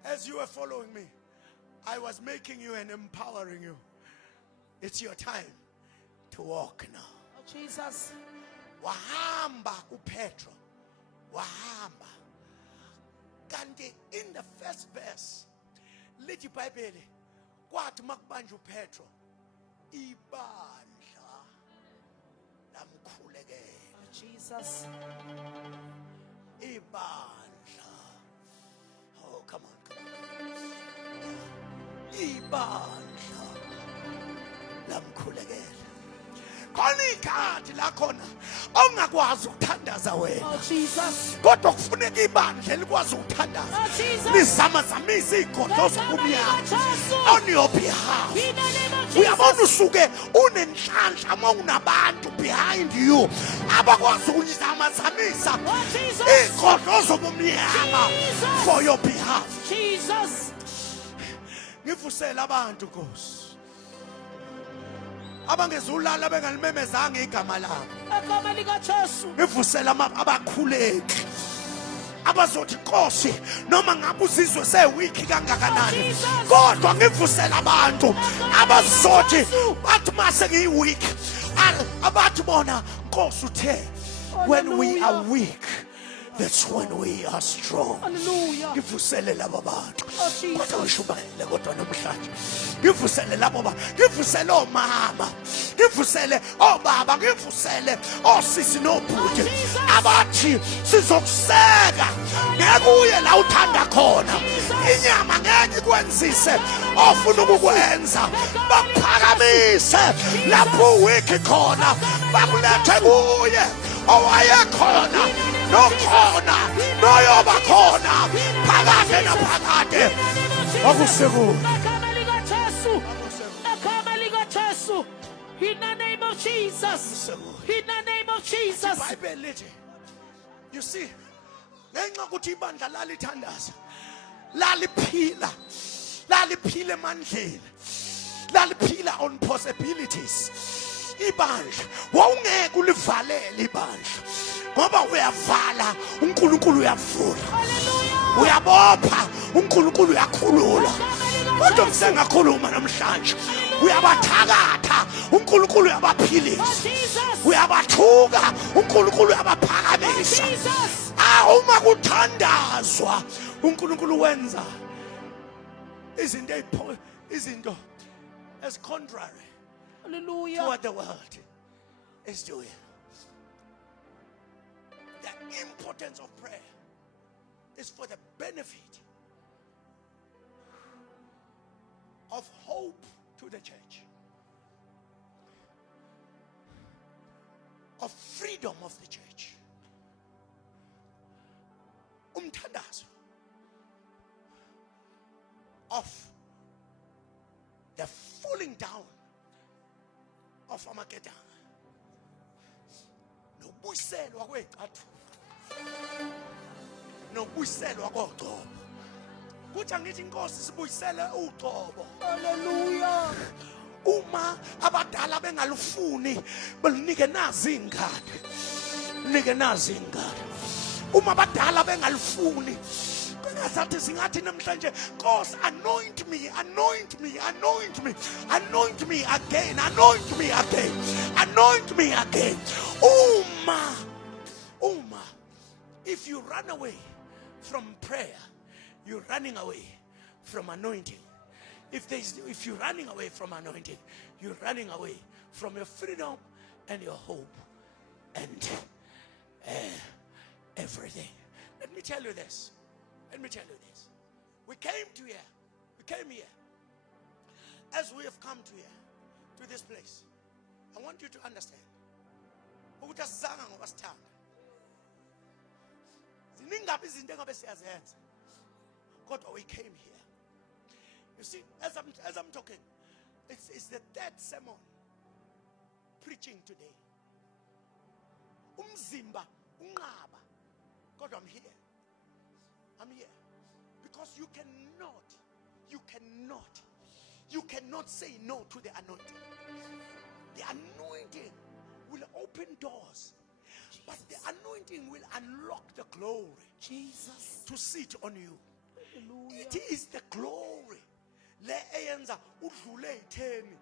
as you were following me, I was making you and empowering you. It's your time to walk now. Oh, Jesus. Wahamba uPetro. Wahamba. Kanti in the first verse, lithi iBhayibheli kwathi makubanje uPetro ibandla lamkhulekela. Oh, Jesus. Ibandla. Oh, come on. Ibandla lamkhulekela. Khona ikhathi la khona ongakwazi ukuthandaza wena. Oh, Jesus. Kodwa kufuneka ibandla elikwazi ukuthandaza. Oh, Jesus. Lizamazamisa igodlo zobumnyama on your behalf. In the name of Uyabona Jesus. usuke unenhlanhla uma unabantu behind you abakwazi ukuzamazamisa Oh, Jesus. igodlo zobumnyama Jesus. for your behalf. Jesus. Ngivusela abantu Nkosi abangezulala bengalimemezanga igama labo. Egama likaJesu. Ngivusela abakhuleki abazothi Nkosi noma ngabe uzizwe sewiki kangakanani kodwa ngivusela abantu abazothi bathi mase ngiyiweek abathi bona Nkosi uthe when we are weak, that's when we are strong. Hallelujah. Ngivusele labo bantu. Oh, Jesus. Kodwa ngishubele kodwa namhlanje. Ngivusele labo ba. Ngivusele omama. Ngivusele obaba, ngivusele osisi nobhuti. Jesus. Abathi sizokuseka. Ngeke uye la uthanda khona. Inyama ngeke ikwenzise ofuna ukukwenza. Bakuphakamise lapho weak khona. Bakulethe kuye owayekhona. Nokhona noyoba khona phakade naphakade akusekule. Egama likaJesu. Egama likaJesu. In the name of Jesus. In the name of Jesus. iBhayibheli lithi, you see, ngenxa ukuthi ibandla lalithandaza laliphila emandleni laliphila on possibilities. Ibandla wawungeke ulivalele ibandla ngoba uyavala uNkulunkulu uyavula. Hallelujah. Uyabopha uNkulunkulu uyakhulula. Kodwa ngisengakhuluma namhlanje uyabathakatha uNkulunkulu uyabaphilisa. Jesus. Uyabathuka uNkulunkulu uyabaphakamisa. Jesus. Uma kuthandazwa uNkulunkulu wenza izinto as contrary to Hallelujah. what the world is doing. The importance of prayer is for the benefit of hope to the church, of freedom of the church. Umthandazo of the falling down of Armageddon. Nobuyiselwa kwezicathulo. Nobuyiselwa koqobo. Kuthi angithi inkosi sibuyisele uqobo. Hallelujah. Uma abadala bengalufuni belinike nazi ingane. Nike nazi ingane. Uma abadala bengalufuni ngazathi singathi namhlanje Nkosi anoint me again, anoint me again. Uma if you run away from prayer, you're running away from anointing. If you're running away from anointing, you're running away from your freedom and your hope and everything. Let me tell you this. We came here. As we have come to this place, I want you to understand. Ukuthi asizanga ngoba sithanda. Ziningabe izinto engabe siyazenza. Kodwa we came here. You see, as I'm talking, it's the third sermon preaching today. Umzimba unqaba. Kodwa I'm here. Because you cannot say no to the anointing. The anointing will open doors But the anointing will unlock the glory Jesus. to sit on you. Hallelujah. It is the glory. Le eyenza udlule itheni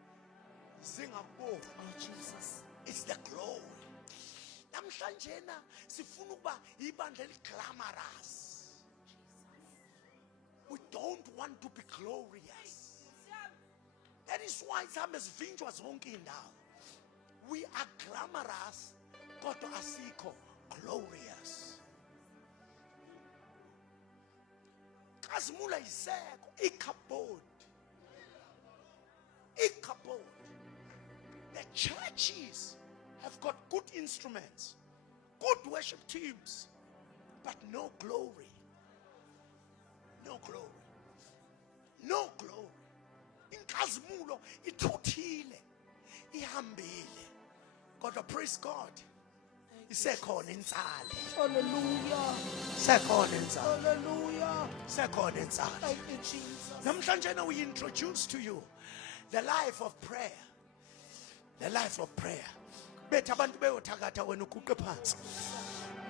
zingaboni. Oh, Jesus. It's the glory. Namhlanje na sifuna ukuba ibandla glamorous. We don't want to be glorious. That is why some zivinjwa zonke indawo. We are glamorous, kodwa asikho glorious. Kazimula iseko ikhabod. The churches have got good instruments, good worship teams, but no glory. No glory. No glory. Inkazimulo ithuthile, ihambile. God, praise God. Isekhona insalo. Hallelujah. Isekhona insalo. Hallelujah. Isekhona insalo. Thank you, Jesus. Namhlanje we introduce to you the life of prayer. The life of prayer. Bethu abantu beyothakatha wena uguqe phansi.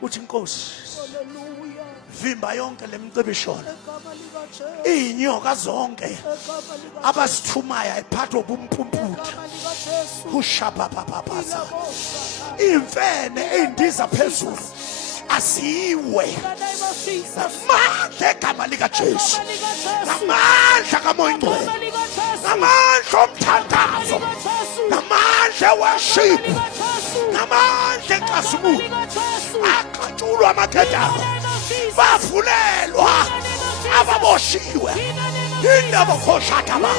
Uthi Nkosi, Hallelujah. vimba yonke lemcibisholo. Egama likaJesu. Inyoka zonke Egama likaJesu. abasithumayo iphathwa bumpumphutha. Egama likaJesu. Ushapapapapasa. Ilabosha. Imfene eyindiza phezulu asiwe. In the name of Jesus. Ngamandla egama likaJesu. Egama likaJesu. Ngamandla kaMoya Egama Ngcwele. likaJesu. Ngamandla omthandazo. Egama likaJesu. Ngamandla worship. Egama likaJesu. Ngamandla Egama enkazimula. likaJesu. Aqatshulwa amakhetha. In the name of Jesus. Bavulelwa ababoshiwe. Indaba khoshataba.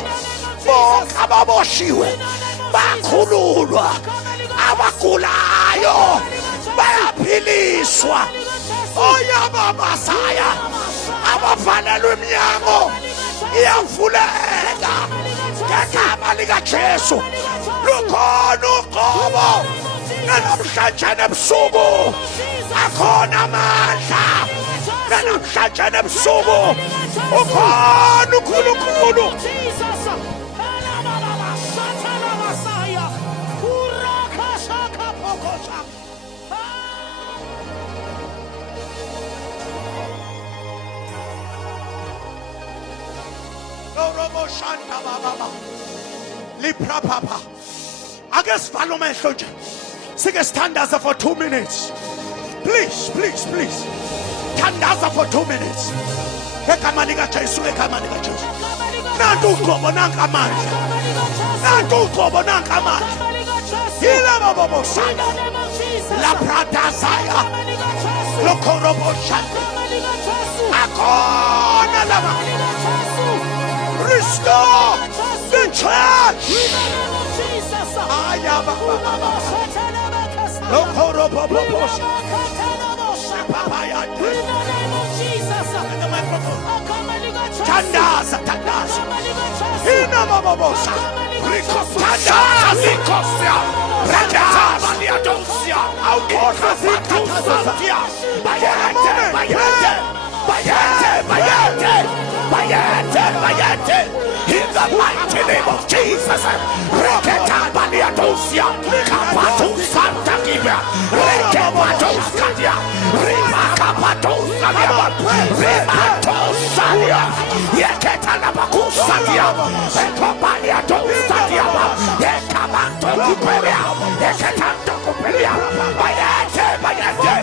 Bonke ababoshiwe bakhululwa. Abagulayo bayaphiliswa. Oyababasaya abavalelwe iminyango iyavuleka ngegama likaJesu. Lukhona uqobo namhlanje nebusuku akhona amandla namhlanje nebusuku ukhona uNkulunkulu. Jesus. Alababa, Satana Messiah. Kuraka shaka pokosha. Robo shanta baba lipra papa. Ake sivale amehlo nje. Sike sithandaza for 2 minutes. Please, please, please. Thandaza for 2 minutes. Egama likaJesu, egama likaJesu. Nantu uqobo nanka amandla. Nantu uqobo nanka amandla. Yila baba bosana. La prata saya. Lokorobo shanta. Akona lama. Restore the church. Aya baba baba. Lokorobo bosha. Papa ya. Tandaza, tandaza. Ina baba bosha. Tandaza, zikosia. Rakata maniadosia. Aukosa zikosia. Bayete, bayete. Bayete, bayete. Bayete, bayete. In the mighty name of Jesus. Reketa maniadosia. Kapatu Santa Kibia. Reketa Kadia. Rima Kapatu Sadia. Rima Tosadia. Yeketa Nabakusadia. Ekopania Tosadia. Yekamanto Kupelia. Yeketa Kupelia. Bayete, bayete.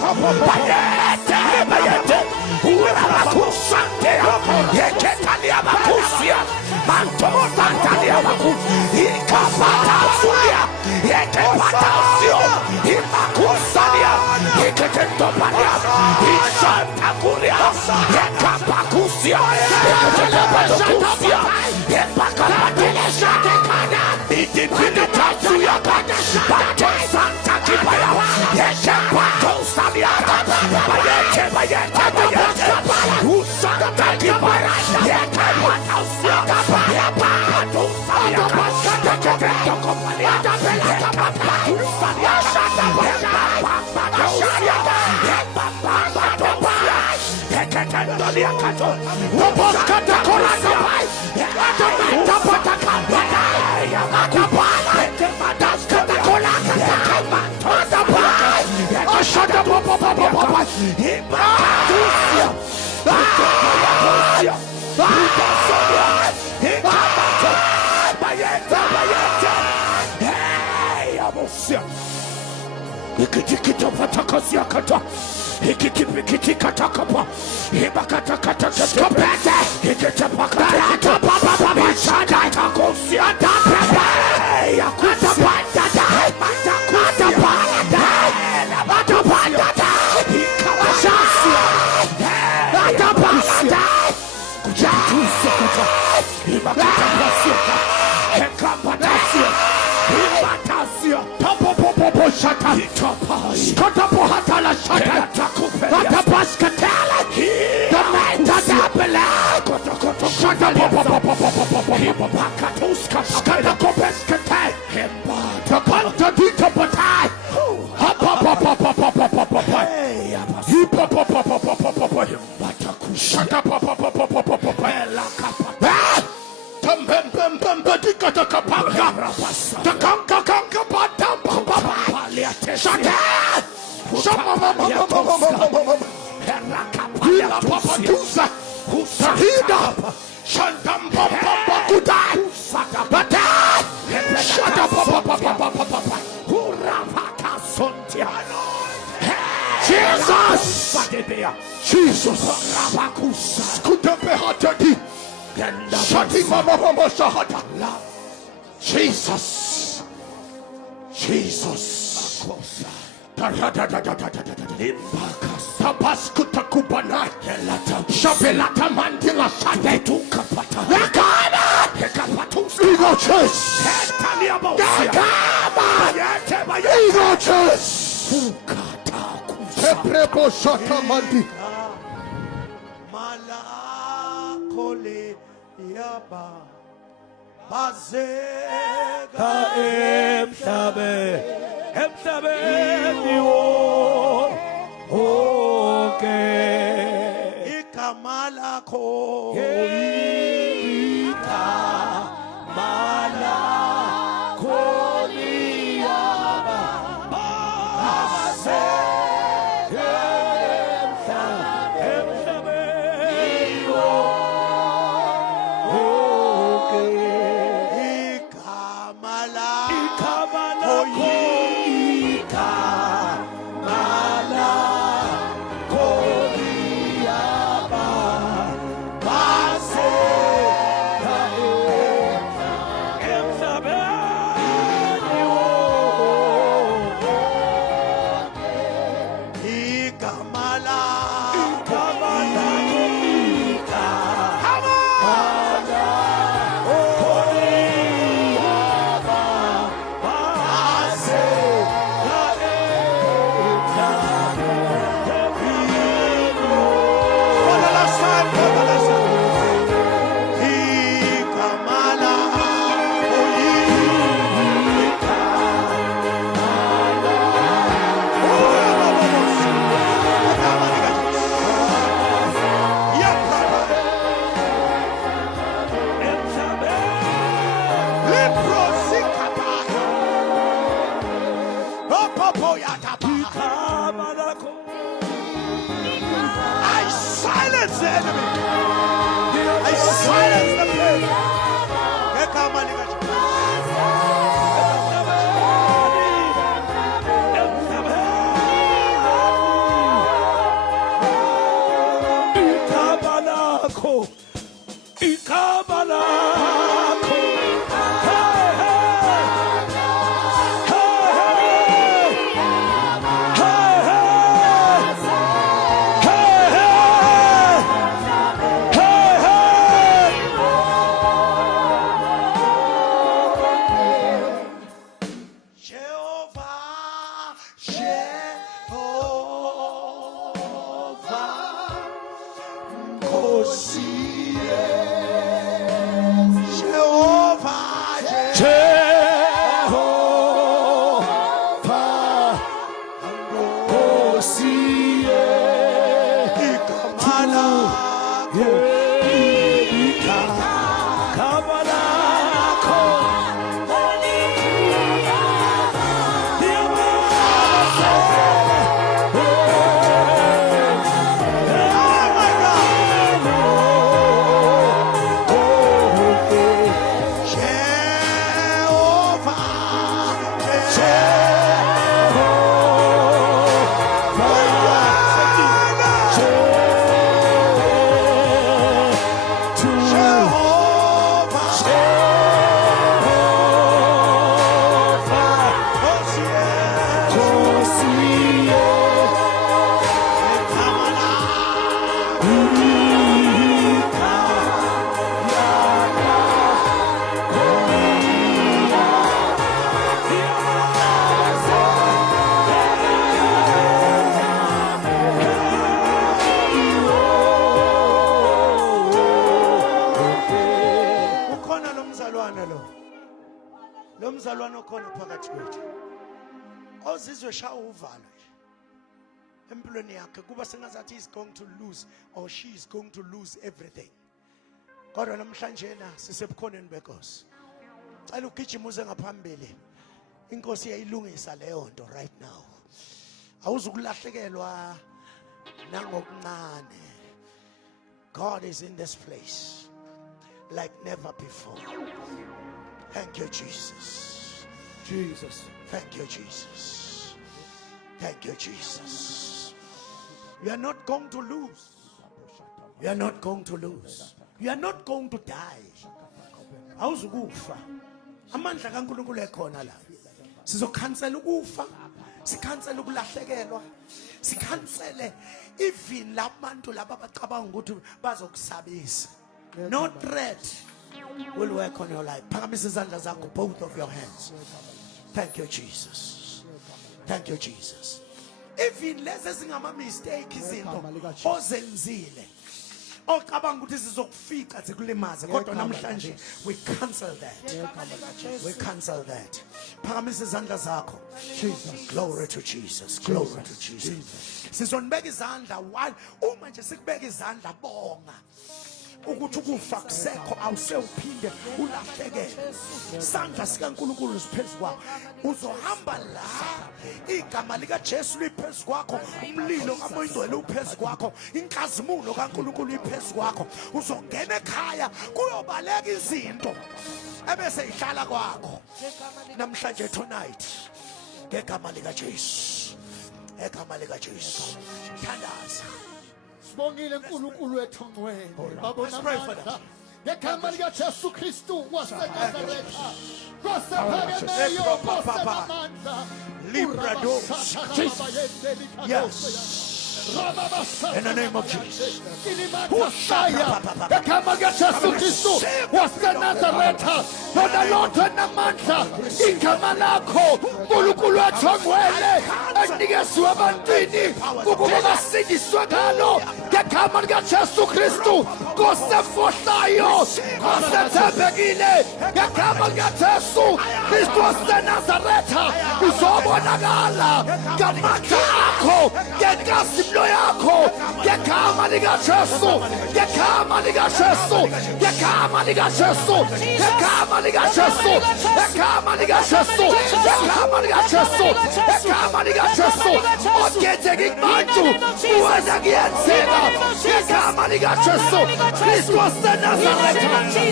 Bayete, bayete. Urabakusantea. Yeketa Niabakusia. Manto Santa Niabaku. Ikapata Sudia. Yekepata Sio. Imakusadia. Yeketopania. Isanta Kuria. Yekapakusia. Yeketopania. Yepakapatia. Idipinitasuya. Bato Santa Kipaya. Yekepato Sadia. Bayete, bayete, bayete. Usanta Kipaya. Yekepato Sadia. Yepato Sadia. Yeketopania. Yekapato Sadia. Yepato Sadia. Yeketendolia kato. Robos kata korasia. Tapata kambaya. Yakapaya. Madas kata kolaka. Yakapata. azizwe shaya uvalo empilweni yakhe kuba sengazathi is going to lose or she is going to lose everything. Kodwa namhlanje na sisebukhoneni beNkosi. Cela ugijima uze ngaphambili. Inkosi iyayilungisa leyo nto right now. Awuzukulahlekelwa nangokuncane. God is in this place like never before. Thank you, Jesus. Jesus. Thank you, Jesus. Thank you, Jesus. You are not going to lose. You are not going to lose. You are not going to die. Awuzukufa. Amandla kaNkulunkulu ekhona la. Sizokhansela ukufa. Sikhansela ukulahlekelwa. Sikhansele even labantu laba abacabanga ukuthi bazokusabisa. No threat will work on your life. Phakamisa izandla zakho, both of your hands. Thank you, Jesus. Thank you, Jesus. Even lezi zingama mistake izinto ozenzile ocabanga ukuthi sizokufika zikulimaze kodwa namhlanje we cancel that. We cancel that. Phakamisa izandla zakho. Jesus. Glory to Jesus. Glory to Jesus. Sizonibeka izandla uma nje sikubeka izandla bonga ukuthi ukufa kusekho awusewuphinde ulahlekele. Sandla sikaNkulunkulu siphezu kwakho. Uzohamba la igama lika Jesu liphezu kwakho, umlilo kaMoya Ngcwele uphezu kwakho, inkazimulo kaNkulunkulu iphezu kwakho. Uzongena ekhaya kuyobaleka izinto ebese ihlala kwakho namhlanje tonight ngegama lika Jesu. Egama lika Jesu. Thandaza. Sibongile uNkulunkulu wethu ongcwele. Babona amandla ngegama lika Jesu Kristu waseNazaretha. Kosephakemeyo kosemamandla. Librados. Yes. In the name of Jesus. Egama lika Jesu Kristu waseNazaretha. Bona lonke namandla igama lakho uNkulunkulu wethu ongcwele enikezwe abantwini ukuba basindiswe ngalo ngegama lika Jesu Kristu kosefohlayo kosethembekile ngegama lika Jesu Kristu waseNazaretha uzobonakala ngamandla akho ngenkazimulo yakho ngegama lika Jesu ngegama lika Jesu ngegama lika Jesu ngegama lika Jesu ngegama lika Jesu ngegama lika Jesu ngegama lika Jesu ogetheke kubantu uwena kuyenzeka ngegama lika Jesu Kristu waseNazaretha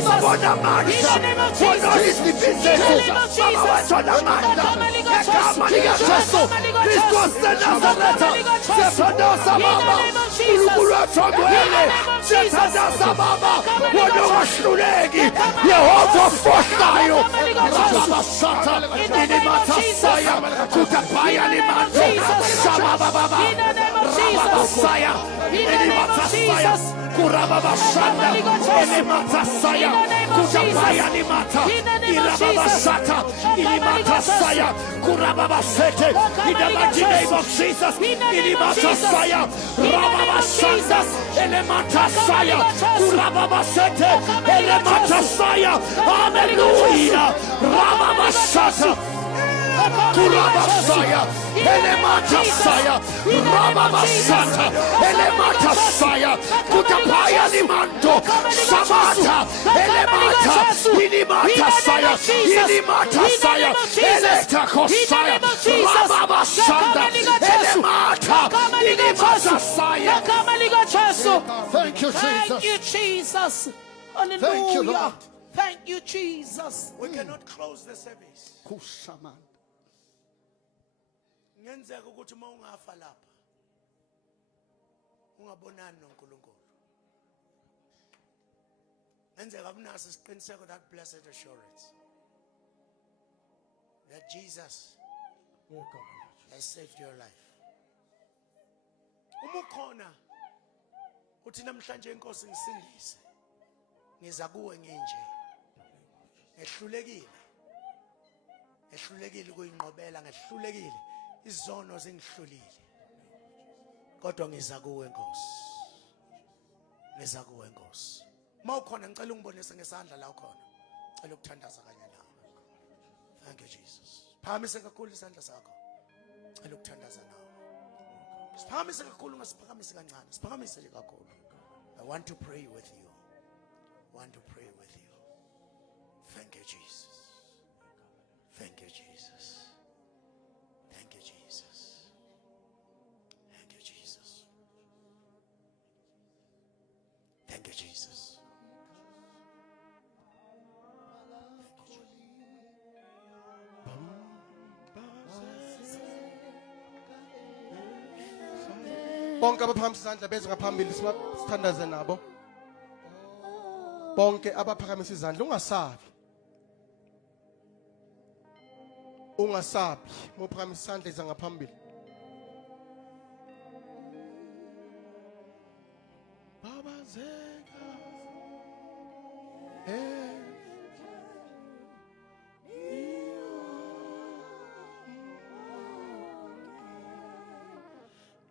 babona amandla bona izibhizethu baba wethu amandla ngegama lika Jesu Kristu waseNazaretha siyathandaza baba uNkulunkulu wethu ongcwele siyathandaza baba wena ongahluleki Yehova ofohlayo rababashatha inimathasaya kutapaya limanto shabababa rababasaya inimathasaya kurababashanda inimathasaya kutapaya limata irababashata inimathasaya kurababasete in the mighty name of Jesus inimathasaya rababashanda inimathasaya kurababasete inimathasaya hallelujah rababashata Kurabasaya, Elematasaya, Rababasata, Elematasaya, Kutapaya Limanto, Samata, Elemata, Inimatasaya, Inimatasaya, Eletakosaya, Rababasanda, Elemata, Inimatasaya. Thank you, Jesus. Thank you, Jesus. Hallelujah. Thank you, Lord. Thank you, Jesus. We cannot close the service. Kushaman. Ngenzeka ukuthi uma ungafa lapha ungabonani noNkulunkulu. Ngenzeka unaso isiqiniseko that blessed assurance that Jesus has saved your life. Uma ukhona uthi namhlanje inkosi ngisindise ngiza kuwe nginje ehlulekile kuyinqobela ngehlulekile izono zingihlulile kodwa ngiza kuwe Nkosi mawukhona ngicela ungibonise ngesandla la ukhona ngicela ukuthandaza kanye nawe. Thank you Jesus. Phakamisa kakhulu isandla sakho Ngicela ukuthandaza nawe. Siphakamise kakhulu ngasiphakamise kancane. Siphakamise nje kakhulu. I want to pray with you. I want to pray with you. Thank you, Jesus. Thank you, Jesus. Thank you, Jesus. Thank you, Jesus. Thank you, Jesus. Bonke abaphakamisa izandla beze ngaphambili sithandaze nabo. Bonke abaphakamisa izandla ungasabi. Ungasabi, mophakamisa izandla iza ngaphambili. Babazeka.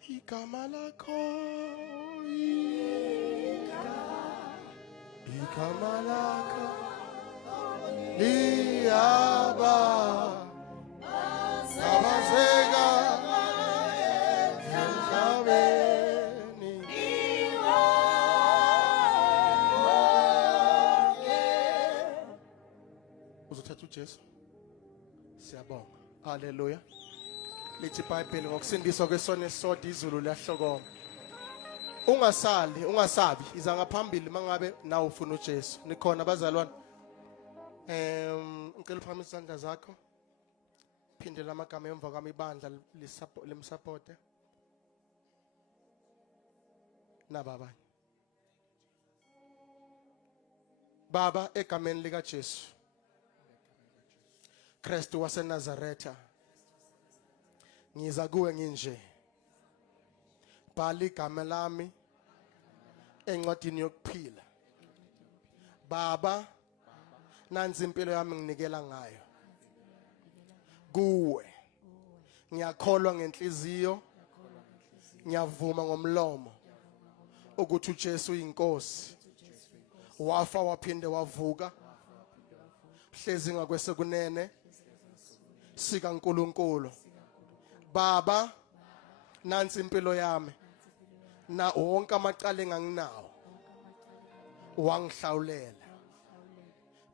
Igama lakho igama lakho liyaba babazeka emhlabeni uzothatha uJesu siyabonga haleluya. Lithi iBhayibheli ngokusindiswa kwesono esisodwa izulu liyahlokoma. Ungasabi iza ngaphambili mangabe nawe ufuna uJesu. Nikhona abazalwane? Ngicela uphakamisa izandla zakho. Phindela amagama emva kwami ibandla limsupporte. Nababanye. Baba egameni lika Jesu. Kristu waseNazaretha. Ngiza kuwe nginje. Bhala igama lami encwadini yokuphila. Baba, nansi impilo yami nginikela ngayo. Kuwe. Ngiyakholwa ngenhliziyo. Ngiyavuma ngomlomo ukuthi uJesu uyinkosi. Wafa waphinde wavuka. Hlezi ngakwesekunene sika uNkulunkulu. Baba, nansi impilo yami. Na wonke amacala enganginawo. Wangihlawulela.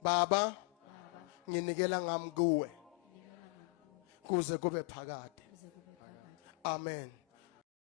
Baba, nginikela ngami kuwe. Kuze kube phakade. Amen.